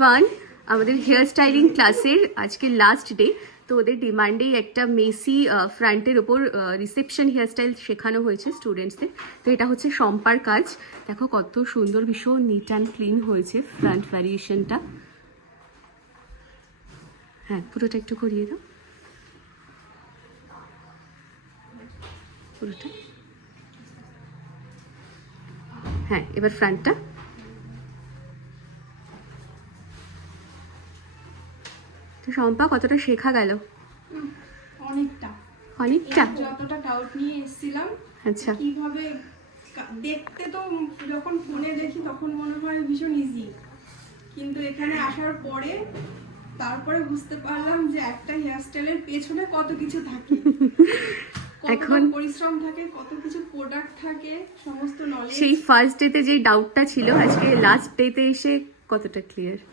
Everyone, আমাদের hair styling ক্লাসের আজকে লাস্ট ডে। তো ওদের ডিমান্ডেই একটা মেসি ফ্রন্টের ওপর রিসেপশন হেয়ারস্টাইল শেখানো হয়েছে স্টুডেন্টসদের। তো এটা হচ্ছে শম্পার কাজ। দেখো কত সুন্দর, ভীষণ নিট অ্যান্ড ক্লিন হয়েছে ফ্রন্ট ভ্যারিয়েশনটা। হ্যাঁ, পুরোটা একটু করিয়ে দাও, পুরোটা। হ্যাঁ, এবার ফ্রন্টটা। তো শম্পা, কতটা শেখা গেল? অনেকটা। যতটা ডাউট নিয়ে এসেছিলাম, আচ্ছা, কিভাবে দেখতে তো যখন ফোনে দেখি তখন মনে হয় ভীষণ ইজি, কিন্তু এখানে আসার পরে তারপরে বুঝতে পারলাম যে একটা হেয়ারস্টাইলের পেছনে কত কিছু থাকে, এখন পরিশ্রম থাকে, কত কিছু প্রোডাক্ট থাকে, সমস্ত নলেজ। সেই ফার্স্ট ডেতে যে ডাউটটা ছিল, আজকে লাস্ট ডেতে এসে কতটা ক্লিয়ার।